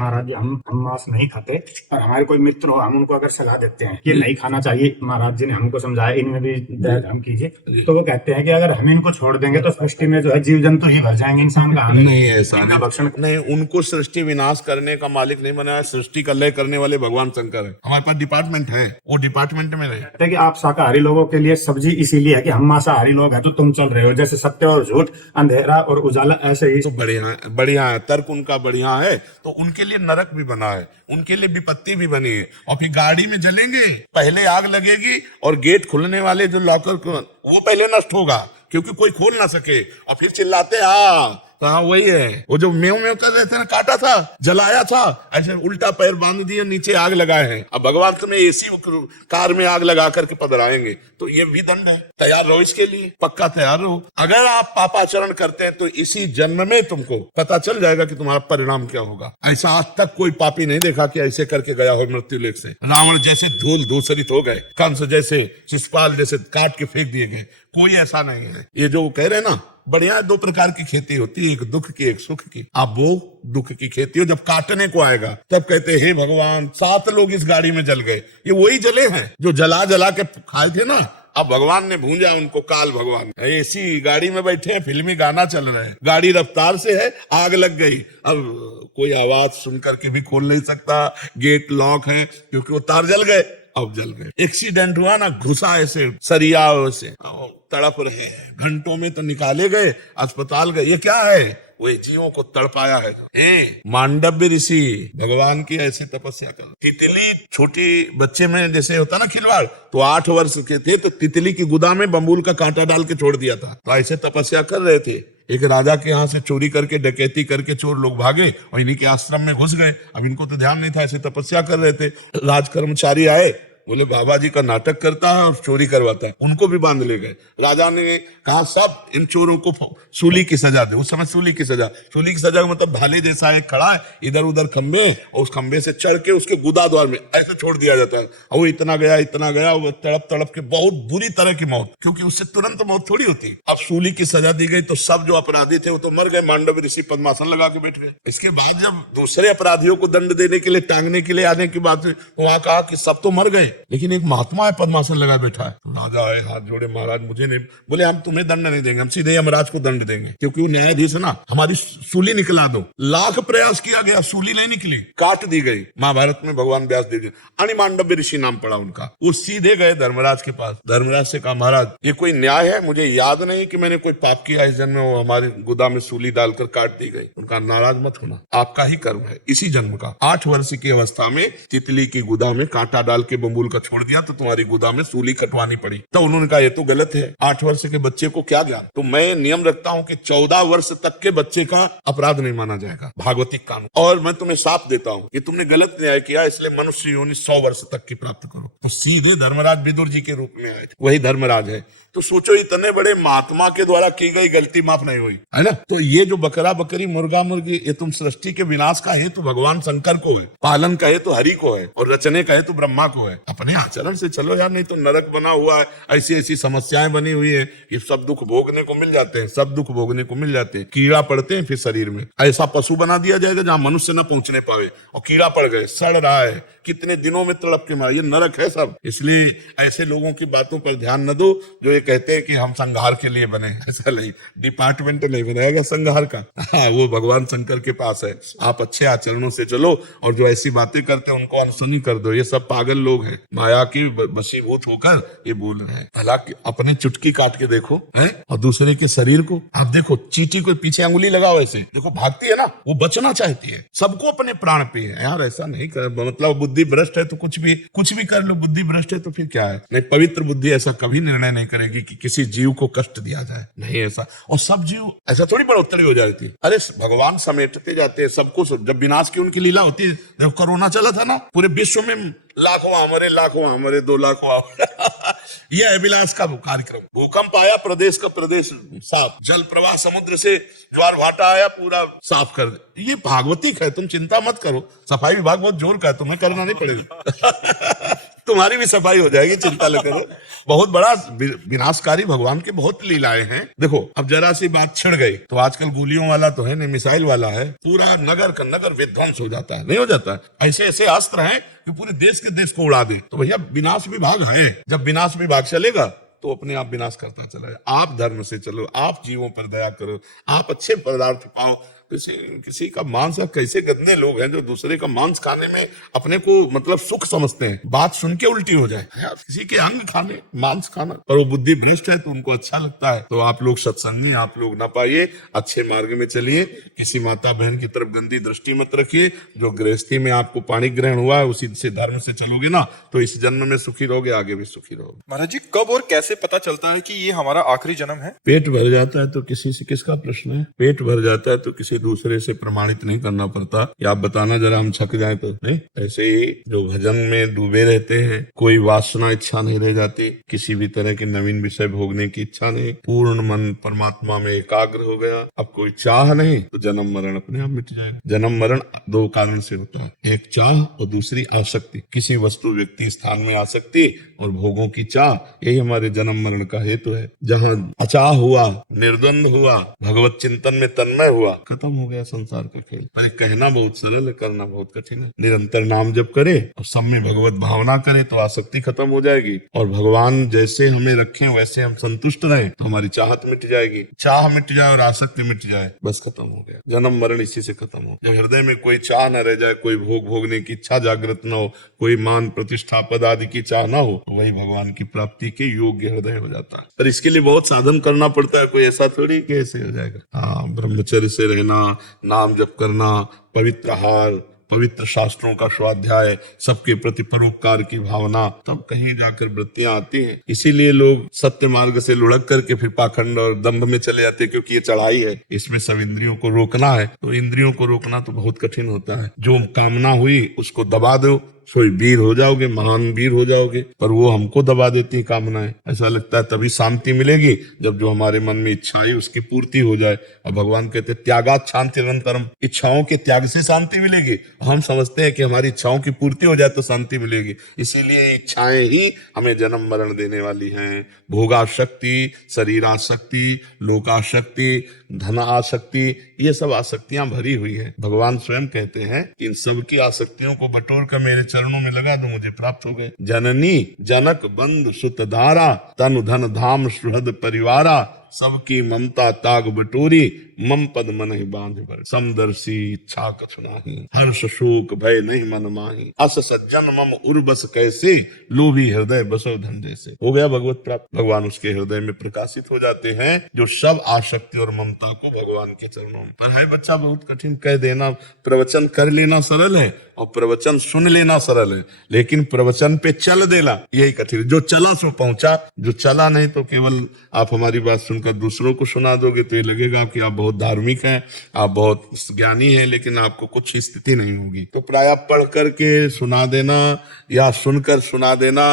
महाराज जी हम मांस नहीं खाते, और हमारे कोई मित्र हो हम उनको अगर सलाह देते हैं कि नहीं खाना चाहिए, महाराज जी ने हमको समझाया, इनमें भी दया हम कीजिए, तो वो कहते हैं कि अगर हम इनको छोड़ देंगे तो सृष्टि में जो है जीव जंतु ही भर जाएंगे, इंसान का नहीं, ऐसा इनका भक्षण नहीं, उनको सृष्टि विनाश करने का मालिक नहीं बनाया, सृष्टि का लय करने वाले भगवान शंकर है। हमारे पास डिपार्टमेंट है, वो डिपार्टमेंट में रहे। कहते हैं कि आप शाकाहारी लोगों के लिए सब्जी इसीलिए है कि हम मांसाहारी लोग हैं, तो तुम चल रहे हो जैसे सत्य और झूठ, अंधेरा और उजाला, ऐसे ही। तो बढ़िया है, तर्क उनका बढ़िया है। तो उनके लिए नरक भी बना है, उनके लिए विपत्ति भी बनी है। और फिर गाड़ी में जलेंगे, पहले आग लगेगी और गेट खुलने वाले जो लॉकर वो पहले नष्ट होगा, क्योंकि कोई खोल ना सके। और फिर चिल्लाते हाँ वही है, वो जो मेव मेव कर रहे थे ना, काटा था, जलाया था, ऐसे उल्टा पैर बांध दिए, नीचे आग लगाए हैं। अब भगवान तुम्हें एसी कार में आग लगा करके पधराएंगे, तो ये भी दंड है। तैयार रहो इसके लिए, पक्का तैयार रहो। अगर आप पापाचरण करते हैं तो इसी जन्म में तुमको पता चल जाएगा कि तुम्हारा परिणाम क्या होगा। ऐसा आज तक कोई पापी नहीं देखा कि ऐसे करके गया हो मृत्यु लेख से। रावण जैसे धूल धूसरित हो गए, कंस जैसे, शिशुपाल जैसे काट के फेंक दिए गए, कोई ऐसा नहीं है। ये जो कह रहे हैं ना, बढ़िया, दो प्रकार की खेती होती है, एक दुख की, एक सुख की। अब वो दुख की खेती हो, जब काटने को आएगा तब कहते हे भगवान 7 लोग इस गाड़ी में जल गए। ये वही जले हैं जो जला जला के खाए थे ना। अब भगवान ने भूंजा उनको, काल भगवान। ऐसी गाड़ी में बैठे हैं, फिल्मी गाना चल रहा है, गाड़ी रफ्तार से है, आग लग गई। अब कोई आवाज सुनकर के भी खोल नहीं सकता, गेट लॉक है, क्योंकि वो तार जल गए। अब जल गए। एक्सीडेंट हुआ ना, घुसा ऐसे सरिया से, तड़प रहे हैं, घंटों में तो निकाले गए, अस्पताल गए। ये क्या है? वो जीवों को तड़पाया है। मांडव्य ऋषि भगवान की ऐसी तपस्या कर। तितली छोटी बच्चे में जैसे होता ना खिलवाड़, तो 8 वर्ष के थे तो तितली की गुदा में बम्बूल का कांटा डाल के छोड़ दिया था। तो ऐसे तपस्या कर रहे थे। एक राजा के यहाँ से चोरी करके, डकैती करके चोर लोग भागे और इन्हीं के आश्रम में घुस गए। अब इनको तो ध्यान नहीं था, ऐसे तपस्या कर रहे थे। राज कर्मचारी आए, बोले बाबा जी का नाटक करता है और चोरी करवाता है, उनको भी बांध ले गए। राजा ने कहा सब इन चोरों को सूली की सजा दे। उस समय सूली की सजा का मतलब भाले जैसा एक खड़ा है, इधर उधर खंबे, और उस खंबे से चढ़ के उसके गुदा द्वार में ऐसे छोड़ दिया जाता है। और वो इतना गया, वो तड़प तड़प के बहुत बुरी तरह की मौत, क्योंकि उससे तुरंत मौत थोड़ी होती। अब सूली की सजा दी गई तो सब जो अपराधी थे वो तो मर गए। मांडव ऋषि पद्मासन लगा के बैठ गए। इसके बाद जब दूसरे अपराधियों को दंड देने के लिए, टांगने के लिए आने की बात हुई, तो वहां कहा कि सब तो मर गए, लेकिन एक महात्मा है पद्मासन लगा बैठा है। राजा आए, हाथ जोड़े, महाराज मुझे नहीं, बोले हम तुम्हें दंड नहीं देंगे, हम सीधे यमराज को दंड देंगे, क्योंकि वो न्यायाधीश है ना। हमारी सूली निकला दो। लाख प्रयास किया गया, सूली नहीं निकली, काट दी गई। महाभारत में भगवान व्यास देव जी, अणिमांडव्य ऋषि नाम पड़ा उनका, वो सीधे गए धर्मराज के पास। धर्मराज से कहा महाराज ये कोई न्याय है? मुझे याद नहीं कि मैंने कोई पाप किया इस जन्म में, वो हमारे गुदा में सूली डालकर काट दी गई। उनका नाराज मत होना, आपका ही कर्म है इसी जन्म का। 8 वर्ष की अवस्था में तितली की गुदा में कांटा डाल के बम्बूल का छोड़ दिया, तो तुम्हारी गुदा में सूली कटवानी पड़ी। तो उन्होंने कहा ये तो गलत है, 8 वर्ष के बच्चे को क्या ज्ञान। तो मैं नियम रखता हूं कि 14 वर्ष तक के बच्चे का अपराध नहीं माना जाएगा, भागवतिक कानून। और मैं तुम्हें साफ देता हूं कि तुमने गलत न्याय किया, इसलिए मनुष्य योनि 100 वर्ष तक की प्राप्त करो। तो सीधे धर्मराज विदुर जी के रूप में आए थे, वही धर्मराज है। तो सोचो इतने बड़े महात्मा के द्वारा की गई गलती माफ नहीं हुई, है ना। तो ये जो बकरा बकरी, मुर्गा मुर्गी, ये तुम सृष्टि के विनाश का हेतु भगवान शंकर को है, पालन का हेतु हरि को है, और रचने का हेतु ब्रह्मा को है। अपने आचरण से चलो यार, नहीं तो नरक बना हुआ है, ऐसी ऐसी समस्याएं बनी हुई है कि सब दुख भोगने को मिल जाते हैं, सब दुख भोगने को मिल जाते हैं। कीड़ा पड़ते हैं फिर शरीर में, ऐसा पशु बना दिया जाएगा जहां मनुष्य न पहुंचने पावे, और कीड़ा पड़ गए, सड़ रहा है, कितने दिनों में तड़प के मारा, ये नरक है सब। इसलिए ऐसे लोगों की बातों पर ध्यान न दो जो ये कहते हैं कि हम संहार के लिए बने। ऐसा नहीं, डिपार्टमेंट नहीं बनाएगा संहार का, वो भगवान शंकर के पास है। आप अच्छे आचरणों से चलो, और जो ऐसी बातें करते हैं उनको अनसुनी कर दो। ये सब पागल लोग हैं, माया की वशीभूत होकर ये बोल रहे हैं। हालांकि अपने चुटकी काट के देखो है, और दूसरे के शरीर को आप देखो, चींटी को पीछे अंगुली लगाओ, ऐसे देखो भागती है ना, वो बचना चाहती है। सबको अपने प्राण पे है यार, ऐसा नहीं कर, मतलब बुद्धि भ्रष्ट है तो कुछ भी कर लो, बुद्धि भ्रष्ट है तो फिर क्या है। नहीं, पवित्र बुद्धि ऐसा कभी निर्णय नहीं करेगी कि किसी जीव को कष्ट दिया जाए, नहीं ऐसा। और सब जीव ऐसा थोड़ी बढ़ोतरी हो जाती है। अरे भगवान समेटते जाते हैं सबको। जब विनाश की उनकी लीला होती है, देखो कोरोना चला था ना, पूरे विश्व में लाखों हमारे 2 लाख यह है विलास का कार्यक्रम। भूकंप आया, प्रदेश का प्रदेश साफ, जल प्रवाह समुद्र से ज्वार भाटा आया, पूरा साफ कर दे। ये भागवतिक है, तुम चिंता मत करो। सफाई विभाग बहुत जोर का है, तुम्हें करना नहीं पड़ेगा। तुम्हारी भी सफाई हो जाएगी, चिंता न करो। बहुत बड़ा विनाशकारी भगवान की बहुत लीलाएं हैं। देखो अब जरा सी बात छिड़ गई तो आजकल गोलियों वाला तो है नहीं, मिसाइल वाला है, पूरा नगर का नगर विध्वंस हो जाता है, नहीं हो जाता है? ऐसे ऐसे अस्त्र हैं कि पूरे देश के देश को उड़ा दे। तो भैया विनाश विभाग है, जब विनाश विभाग चलेगा तो अपने आप विनाश करता चला जाए। आप धर्म से चलो, आप जीवों पर दया करो, आप अच्छे पदार्थ पाओ। किसी का मांस, कैसे गंदे लोग हैं जो दूसरे का मांस खाने में अपने को मतलब सुख समझते हैं। बात सुन के उल्टी हो जाए, किसी के अंग खाने, मांस खाना, पर वो बुद्धि भ्रष्ट है तो उनको अच्छा लगता है। तो आप लोग सत्संगी, आप लोग ना पाइए, अच्छे मार्ग में चलिए, किसी माता बहन की तरफ गंदी दृष्टि मत रखिए। जो गृहस्थी में आपको पाणी ग्रहण हुआ है उसी से धर्म से चलोगे ना तो इस जन्म में सुखी रहोगे, आगे भी सुखी रहोगे। महाराज जी, कब और कैसे पता चलता है कि ये हमारा आखिरी जन्म है? पेट भर जाता है तो किसी से, किसका प्रश्न है? पेट भर जाता है तो किसी दूसरे से प्रमाणित नहीं करना पड़ता। या आप बताना जरा, हम छक जाए तो नहीं। ऐसे ही जो भजन में डूबे रहते हैं, कोई वासना इच्छा नहीं रह जाती, किसी भी तरह के नवीन विषय भोगने की इच्छा नहीं, पूर्ण मन परमात्मा में एकाग्र हो गया, अब कोई चाह नहीं, तो जन्म मरण अपने आप मिट जाएगा। जन्म मरण दो कारण से होता है, एक चाह और दूसरी आसक्ति। किसी वस्तु व्यक्ति स्थान में आसक्ति और भोगों की चाह, यही हमारे जन्म मरण का हेतु है। जहाँ अचाह हुआ, निर्द्वंद हुआ, भगवत चिंतन में तन्मय हुआ, खत्म हो गया संसार का खेल। अरे कहना बहुत सरल है, करना बहुत कठिन है। निरंतर नाम जप करे और सब में भगवत भावना करे तो आसक्ति खत्म हो जाएगी, और भगवान जैसे हमें रखें वैसे हम संतुष्ट रहे तो हमारी चाहत मिट जाएगी। चाह मिट जाए और आसक्ति मिट जाए, बस खत्म हो गया। जन्म मरण इसी से खत्म हो। जब हृदय में कोई चाह न रह जाए, कोई भोग भोगने की इच्छा जागृत न हो, कोई मान प्रतिष्ठा पद आदि की चाह न हो, तो वही भगवान की प्राप्ति के योग्य हृदय हो जाता है। पर इसके लिए बहुत साधन करना पड़ता है, कोई ऐसा थोड़ी कि ऐसे हो जाएगा। हाँ, ब्रह्मचर्य से रहना, नाम जप करना, पवित्र आहार, पवित्र शास्त्रों का स्वाध्याय, सबके प्रति परोपकार की भावना, तब कहीं जाकर वृत्तियां आती हैं। इसीलिए लोग सत्य मार्ग से लुढ़क करके फिर पाखंड और दंभ में चले जाते हैं, क्योंकि ये चढ़ाई है, इसमें सब इंद्रियों को रोकना है। तो इंद्रियों को रोकना तो बहुत कठिन होता है। जो कामना हुई उसको दबा दो, सोई वीर हो जाओगे, महान वीर हो जाओगे। पर वो हमको दबा देती है कामनाएं। ऐसा लगता है तभी शांति मिलेगी जब जो हमारे मन में इच्छा है उसकी पूर्ति हो जाए। और भगवान कहते हैं त्यागात शांति निरंतरम, इच्छाओं के त्याग से शांति मिलेगी। हम समझते हैं कि हमारी इच्छाओं की पूर्ति हो जाए तो शांति मिलेगी, इसीलिए इच्छाएं ही हमें जन्म मरण देने वाली हैं। भोगाशक्ति, शरीराशक्ति, लोकाशक्ति, धन आसक्ति, ये सब आसक्तियां भरी हुई है। भगवान स्वयं कहते हैं इन सब की आसक्तियों को बटोर कर मेरे चरणों में लगा दो, मुझे प्राप्त हो गए। जननी जनक बंधु सुत धारा, तनु धन धाम सुहृद परिवारा, सबकी ममता ताग बटोरी, मम पद मन ही बांध भर। समदर्शी इच्छा कछु नाही, हर्ष शोक भय नहीं मन माही, अस सज्जन मम उर्बस कैसे, लोभी हृदय बसो धन जैसे। हो गया भगवत प्राप्त। भगवान उसके हृदय में प्रकाशित हो जाते हैं, जो सब आसक्ति और ममता को भगवान के चरणों में। पर है बच्चा बहुत कठिन, कह देना, प्रवचन कर लेना सरल है और प्रवचन सुन लेना सरल है, लेकिन प्रवचन पे चल देना यही कठिन। जो चला सो पहुंचा, जो चला नहीं तो केवल आप हमारी बात सुनकर दूसरों को सुना दोगे तो ये लगेगा कि आप बहुत धार्मिक हैं, आप बहुत ज्ञानी हैं, लेकिन आपको कुछ स्थिति नहीं होगी। तो प्राय पढ़ करके सुना देना या सुनकर सुना देना,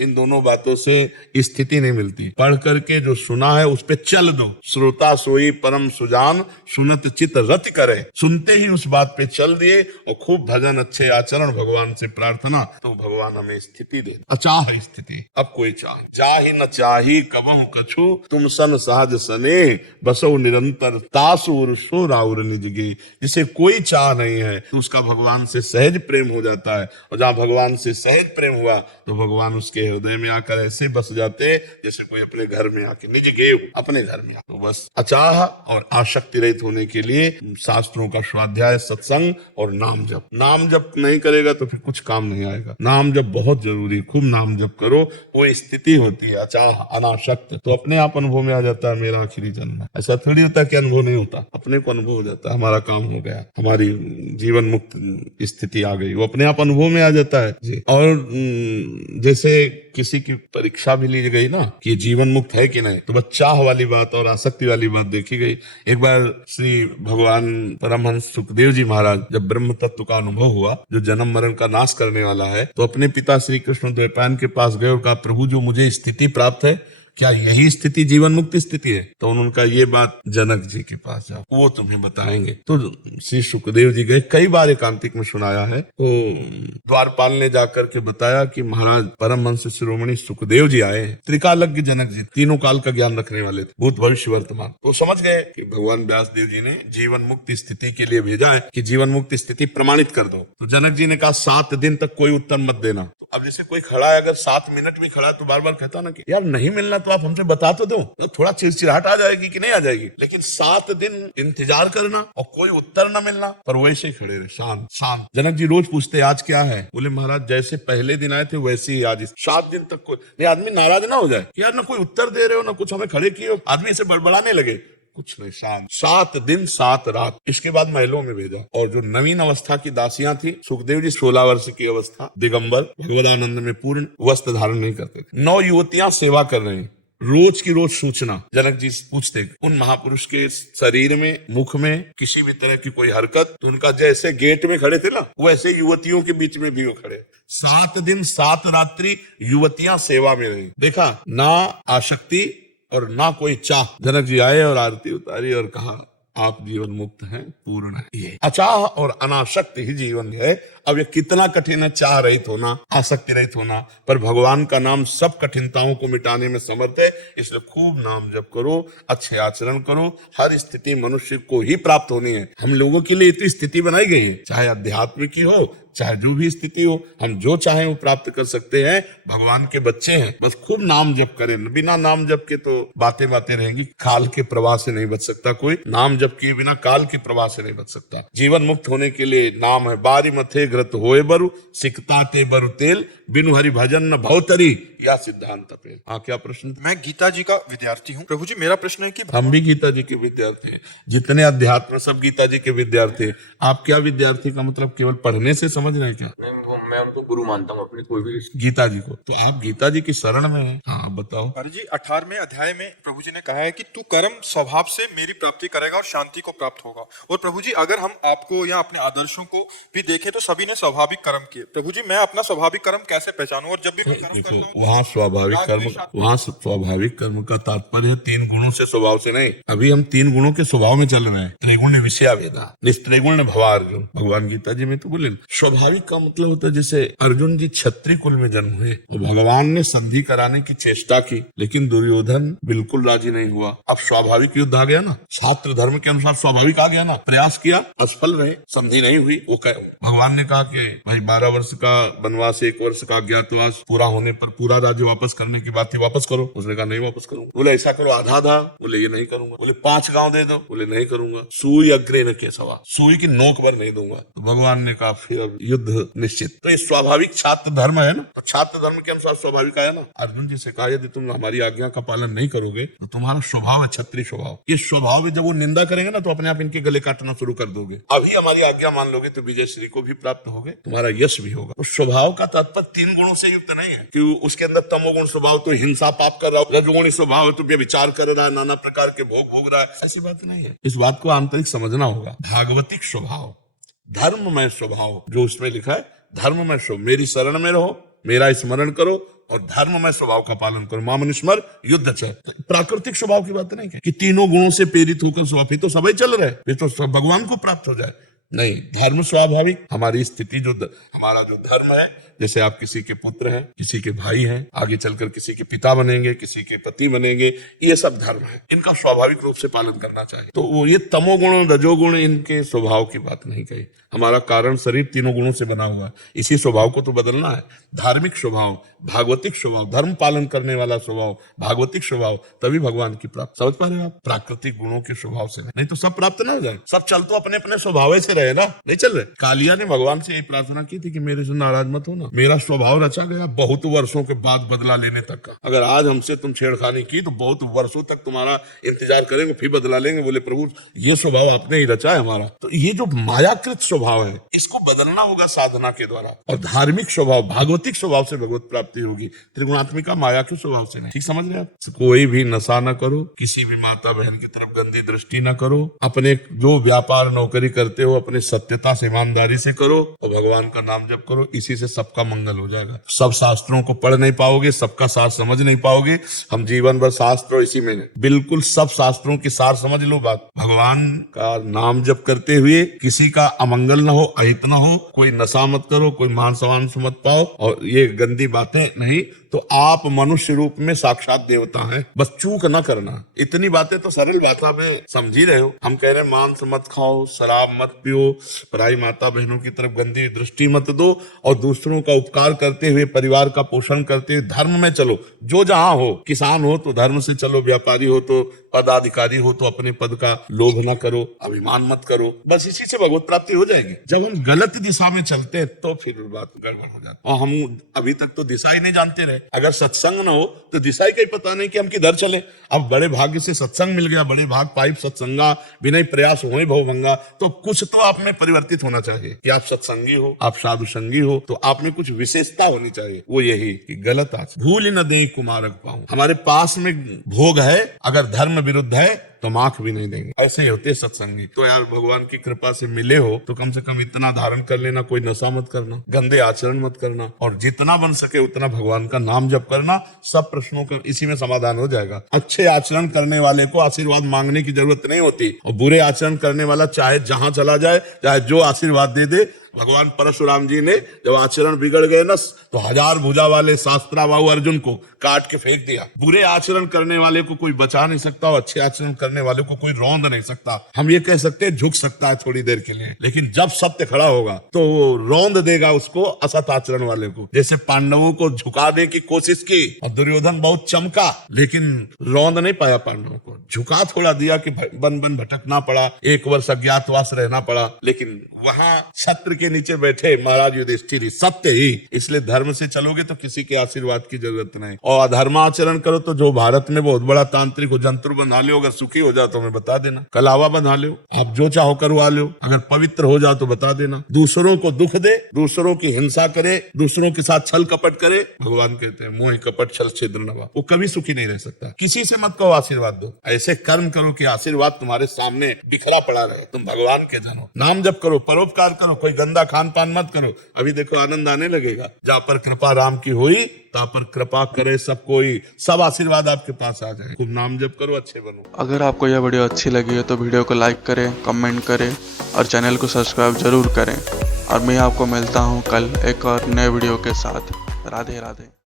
इन दोनों बातों से स्थिति नहीं मिलती। पढ़ करके जो सुना है उस पे चल दो। श्रोता सोई परम सुजान, सुनत चित रति करे। सुनते ही उस बात पे चल दिए और खूब भजन, अच्छे आचरण, भगवान से प्रार्थना, तो भगवान हमें स्थिति दे। अचाह स्थिति, अब कोई चाह चाही न चाही कबहु कछु, तुम सन सहज सने बसो निरंतर तासुर सो राउर निजगे। जिसे कोई चाह नहीं है तो उसका भगवान से सहज प्रेम हो जाता है, और जहाँ भगवान से सहज प्रेम हुआ तो भगवान उसके हृदय में आकर ऐसे बस जाते जैसे कोई अपने घर में आके, निज गेव अपने घर में। तो बस अचाह और आसक्ति रहित होने के लिए शास्त्रों का स्वाध्याय, सत्संग और नाम जप। नाम जप नहीं करेगा तो फिर कुछ काम नहीं आएगा। नाम जप बहुत जरूरी, खूब नाम जप करो, वो स्थिति होती है अचाह अनासक्त, तो अपने आप अनुभव में आ जाता है मेरा आखिरी जन्म है। ऐसा थोड़ी होता है कि अनुभव नहीं होता, अपने को अनुभव हो जाता है, हमारा काम हो गया, हमारी जीवन मुक्त स्थिति आ गई, वो अपने आप अनुभव में आ जाता है जी। और जैसे किसी की परीक्षा भी ली गई ना कि जीवन मुक्त है कि नहीं, तो बस चाह वाली बात और आसक्ति वाली बात देखी गई। एक बार श्री भगवान परमहंस सुखदेव जी महाराज जब ब्रह्म तत्व का अनुभव हुआ, जो जन्म मरण का नाश करने वाला है, तो अपने पिता श्री कृष्ण द्वैपायन के पास गए और कहा, प्रभु जो मुझे स्थिति प्राप्त है क्या यही स्थिति जीवन मुक्ति स्थिति है? तो उनका ये बात जनक जी के पास जाओ, वो तुम्हें बताएंगे। तो श्री सुखदेव जी गए, कई बार एकांतिक में सुनाया है। तो द्वारपाल ने जाकर के बताया कि महाराज परमहंस शिरोमणि सुखदेव जी आए हैं, त्रिकालज्ञ जनक जी, तीनों काल का ज्ञान रखने वाले थे, भूत भविष्य वर्तमान। तो समझ गए कि भगवान व्यास देव जी ने जीवन मुक्ति स्थिति के लिए भेजा है कि जीवन मुक्ति स्थिति प्रमाणित कर दो। तो जनक जी ने कहा 7 दिन तक कोई उत्तर मत देना। अब जैसे कोई खड़ा है, अगर 7 मिनट भी खड़ा है तो बार बार कहता ना कि यार नहीं मिलना तो आप हमसे बता तो दो, तो थोड़ा चिड़चिड़ाहट आ जाएगी कि नहीं आ जाएगी। लेकिन 7 दिन इंतजार करना और कोई उत्तर न मिलना, पर वैसे ही खड़े रहे शांत शांत। जनक जी रोज पूछते आज क्या है? बोले महाराज जैसे पहले दिन आए थे वैसे ही आज 7 दिन तक कोई नहीं। आदमी नाराज ना हो जाए, यार ना कोई उत्तर दे रहे हो ना कुछ हमें खड़े किए हो, आदमी इसे बड़बड़ाने लगे, कुछ नहीं, शांत। 7 दिन 7 रात। इसके बाद महलों में भेजा। और जो नवीन अवस्था की दासियां थी, सुखदेव जी 16 वर्ष की अवस्था, दिगंबर भगवदानंद में पूर्ण वस्त्र धारण नहीं करते थे। 9 युवतियां सेवा कर रही, रोज की रोज सूचना। जनक जी पूछते उन महापुरुष के शरीर में, मुख में किसी भी तरह की कोई हरकत, तो उनका जैसे गेट में खड़े थे ना, वैसे युवतियों के बीच में भी वो खड़े। 7 दिन 7 रात्रि युवतियां सेवा में रही। देखा ना आसक्ति और ना कोई चाह। जनक जी आए और आरती उतारी और कहा आप जीवन मुक्त हैं, पूर्ण है। ये अचाह और अनासक्त ही जीवन है। अब ये कितना कठिन है चाह रहित होना, आसक्ति रहित होना, पर भगवान का नाम सब कठिनताओं को मिटाने में समर्थ है। इसलिए खूब नाम जप करो, अच्छे आचरण करो, हर स्थिति मनुष्य को ही प्राप्त होनी है। हम लोगों के लिए इतनी स्थिति बनाई गई है, चाहे आध्यात्मिक की हो चाहे जो भी स्थिति हो, हम जो चाहे वो प्राप्त कर सकते हैं। भगवान के बच्चे हैं, बस खूब नाम जप करें। बिना नाम जप के तो बातें बातें रहेंगी। काल के प्रवाह से नहीं बच सकता कोई, नाम जप किए बिना काल के प्रवाह से नहीं बच सकता। जीवन मुक्त होने के लिए नाम है। बारी मथे घृत होए बरु, सिकता ते बरु तेल, बिनु हरि भजन न भवतरी, या सिद्धांत पेल। हाँ, क्या प्रश्न? मैं गीता जी का विद्यार्थी हूँ प्रभु जी। मेरा प्रश्न है कि हम भी गीता जी के विद्यार्थी हैं। जितने अध्यात्म सब गीता जी के विद्यार्थी हैं। आप क्या विद्यार्थी का मतलब केवल पढ़ने से समझ रहे हैं क्या? मैं उनको गुरु मानता हूँ अपने, कोई भी गीता जी को। तो आप गीता जी की शरण में हैं। हाँ बताओ। महाराज जी 18वें अध्याय में प्रभु जी ने कहा है कि तू कर्म स्वभाव से मेरी प्राप्ति करेगा और शांति को प्राप्त होगा। और प्रभु जी अगर हम आपको या अपने आदर्शों को भी देखें तो सभी ने स्वाभाविक कर्म किए। प्रभु जी मैं अपना स्वाभाविक कर्म कैसे पहचानूं? और जब भी मैं कर्म देखो करता हूं, वहाँ स्वाभाविक कर्म का तात्पर्य 3 गुणों से, स्वभाव से नहीं। अभी हम 3 गुणों के स्वभाव में चल रहे हैं। त्रिगुण विषया वेदा, निस्त्रिगुण भवार्जुन। भगवान गीता जी में तो बोले स्वाभाविक का मतलब होता है जैसे अर्जुन जी क्षत्रिय कुल में जन्म हुए, तो भगवान ने संधि कराने की चेष्टा की, लेकिन दुर्योधन बिल्कुल राजी नहीं हुआ। अब स्वाभाविक युद्ध आ गया ना, शास्त्र धर्म के अनुसार स्वाभाविक आ गया ना। प्रयास किया, असफल रहे, संधि नहीं हुई। वो कहे भगवान ने कहा कि भाई 12 वर्ष का वनवास, 1 वर्ष का अज्ञातवास पूरा होने पर पूरा राज्य वापस करने की बात थी, वापस करो। उसने कहा नहीं वापस करूंगा। बोले ऐसा करो आधा आधा, बोले ये नहीं करूंगा। बोले 5 गांव दे दो, बोले नहीं करूंगा। सुई अग्रे न केसवा, सुई की नोक पर नहीं दूंगा। तो भगवान ने कहा फिर अब युद्ध निश्चित। तो ये स्वाभाविक छात्र धर्म है ना, तो छात्र धर्म के अनुसार स्वाभाविक आया ना। अर्जुन जी से कहा यदि तुम हमारी आज्ञा का पालन नहीं करोगे तो तुम्हारा स्वभाव है क्षत्रिय स्वभाव। ये स्वभाव में जब वो निंदा करेंगे ना तो अपने आप इनके गले काटना शुरू कर दोगे। अभी हमारी आज्ञा मान लोगे तो विजय श्री को भी प्राप्त होगे, तुम्हारा यश भी होगा। तो स्वभाव का तात्पर्य 3 गुणों से युक्त नहीं है कि उसके अंदर तमोगुण स्वभाव तो हिंसा पाप कर रहा हो, रजोगुणी स्वभाव है तो व्यभिचार कर रहा है, नाना प्रकार के भोग भोग रहा है। ऐसी बात नहीं है। इस बात को आंतरिक समझना होगा। भागवतिक स्वभाव, धर्ममय स्वभाव जो उसमें लिखा है, धर्ममय स्वभाव, मेरी शरण में रहो, मेरा स्मरण करो और धर्ममय स्वभाव का पालन करो। मामनुस्मर युद्ध च। प्राकृतिक स्वभाव की बात नहीं कि तीनों गुणों से प्रेरित होकर स्वभाव, तो सभी चल रहे, ये तो भगवान को प्राप्त हो जाए। नहीं, धर्म स्वाभाविक। हमारी स्थिति जो हमारा जो धर्म है, जैसे आप किसी के पुत्र हैं, किसी के भाई हैं, आगे चलकर किसी के पिता बनेंगे, किसी के पति बनेंगे, ये सब धर्म है। इनका स्वाभाविक रूप से पालन करना चाहिए। तो वो ये तमोगुण रजोगुण इनके स्वभाव की बात नहीं कही। हमारा कारण शरीर 3 गुणों से बना हुआ है, इसी स्वभाव को तो बदलना है। धार्मिक स्वभाव, भागवतिक स्वभाव, धर्म पालन करने वाला स्वभाव, भागवतिक स्वभाव, तभी भगवान की प्राप्त। समझ पा रहे हैं आप? प्राकृतिक गुणों के स्वभाव से नहीं तो सब प्राप्त ना हो जाए। सब चल तो अपने अपने स्वभाव से रहे ना, नहीं चल रहे। कालिया ने भगवान से यही प्रार्थना की थी कि मेरे से नाराज मत होना, मेरा स्वभाव रचा गया बहुत वर्षों के बाद बदला लेने तक का। अगर आज हमसे तुम छेड़खानी की तो बहुत वर्षों तक तुम्हारा इंतजार करेंगे, फिर बदला लेंगे। बोले प्रभु ये स्वभाव आपने ही रचा है हमारा। तो ये जो मायाकृत स्वभाव है, इसको बदलना होगा साधना के द्वारा। और धार्मिक स्वभाव, भागवतिक स्वभाव से भगवत प्राप्ति होगी, त्रिगुणात्मिका माया के स्वभाव से नहीं। ठीक समझ रहे आप? कोई भी नशा न करो, किसी भी माता बहन की तरफ गंदी दृष्टि न करो, अपने जो व्यापार नौकरी करते हो अपने सत्यता से ईमानदारी से करो और भगवान का नाम जप करो, इसी से सबका मंगल हो जाएगा। सब शास्त्रों को पढ़ नहीं पाओगे, सबका सार समझ नहीं पाओगे। हम जीवन भर शास्त्र इसी में बिल्कुल सब शास्त्रों की सार समझ लो बात। भगवान का नाम जप करते हुए किसी का अमंगल न हो, अहित न हो, कोई नशा मत करो, कोई मान सम्मान मत पाओ और ये गंदी बातें नहीं, तो आप मनुष्य रूप में साक्षात देवता हैं। बस चूक न करना। इतनी बातें तो सरल भाषा में समझ ही रहे हो। हम कह रहे हैं मांस मत खाओ, शराब मत पियो, पराई माता बहनों की तरफ गंदी दृष्टि मत दो और दूसरों का उपकार करते हुए, परिवार का पोषण करते हुए धर्म में चलो। जो जहां हो, किसान हो तो धर्म से चलो, व्यापारी हो तो, पदाधिकारी हो तो अपने पद का लोभ न करो, अभिमान मत करो। बस इसी से भगवत प्राप्ति हो जाएगी। जब हम गलत दिशा में चलते हैं तो फिर बात गड़बड़ हो जाती है। और हम अभी तक तो दिशा ही नहीं जानते रहे। अगर सत्संग न हो तो दिशा ही कहीं पता नहीं कि हम किधर चले। अब बड़े भाग्य से सत्संग मिल गया, बड़े भाग पाइप सत्संगा विनय प्रयास होए भवभंगा, तो कुछ तो आप में परिवर्तित होना चाहिए कि आप सत्संगी हो, आप साधु संगी हो, तो आप में कुछ विशेषता होनी चाहिए। वो यही कि गलत आचरण भूल न दे कुमारक पाऊं। हमारे पास में भोग है, अगर धर्म विरुद्ध है तो माख भी नहीं देंगे। ऐसे ही होते सत्संगी। तो यार भगवान की कृपा से मिले हो तो कम से कम इतना धारण कर लेना, कोई नशा मत करना, गंदे आचरण मत करना और जितना बन सके उतना भगवान का नाम जप करना। सब प्रश्नों का इसी में समाधान हो जाएगा। अच्छे आचरण करने वाले को आशीर्वाद मांगने की जरूरत नहीं होती और बुरे आचरण करने वाला चाहे जहां चला जाए, चाहे जो आशीर्वाद दे दे। भगवान परशुराम जी ने जब आचरण बिगड़ गए न तो 1000 भुजा वाले शास्त्राबाहु अर्जुन को काट के फेंक दिया। बुरे आचरण करने वाले को कोई बचा नहीं सकता और अच्छे आचरण करने वाले को कोई रौंद नहीं सकता। हम ये कह सकते हैं झुक सकता है थोड़ी देर के लिए, लेकिन जब सत्य खड़ा होगा तो रौंद देगा उसको असत आचरण वाले को। जैसे पांडवों को झुकाने की कोशिश की और दुर्योधन बहुत चमका, लेकिन रौंद नहीं पाया पांडवों को। झुका थोड़ा दिया कि बन बन भटकना पड़ा, 1 वर्ष अज्ञातवास रहना पड़ा, लेकिन वहां छत्र के नीचे बैठे महाराज युधिष्ठिर सत्य ही। इसलिए धर्म से चलोगे तो किसी के आशीर्वाद की जरूरत नहीं। और अधर्माचरण करो तो जो भारत में बहुत बड़ा तांत्रिक हो, जंत्र बना लो, अगर सुखी हो जाओ तो हमें बता देना, कलावा बना लो, आप जो चाहो करवा लो। अगर पवित्र हो जाओ तो बता देना। दूसरों को दुख दे, दूसरों की हिंसा करे, दूसरों के साथ छल कपट करे, भगवान कहते हैं मोह कपट छल छिद्र नवा, वो कभी सुखी नहीं रह सकता। किसी से मत कहो आशीर्वाद दो, ऐसे कर्म करो कि आशीर्वाद तुम्हारे सामने बिखरा पड़ा रहे। तुम भगवान के जानो, नाम जप करो, परोपकार करो, कोई गंदा खान पान मत करो। अभी देखो आनंद आने लगेगा। जहाँ पर कृपा राम की हुई तहाँ पर कृपा करे सब कोई, सब आशीर्वाद आपके पास आ जाए। खूब नाम जप करो, अच्छे बनो। अगर आपको यह वीडियो अच्छी लगी है तो वीडियो को लाइक करें, कमेंट करें और चैनल को सब्सक्राइब जरूर करें। और मैं आपको मिलता हूँ कल एक और नए वीडियो के साथ। राधे राधे।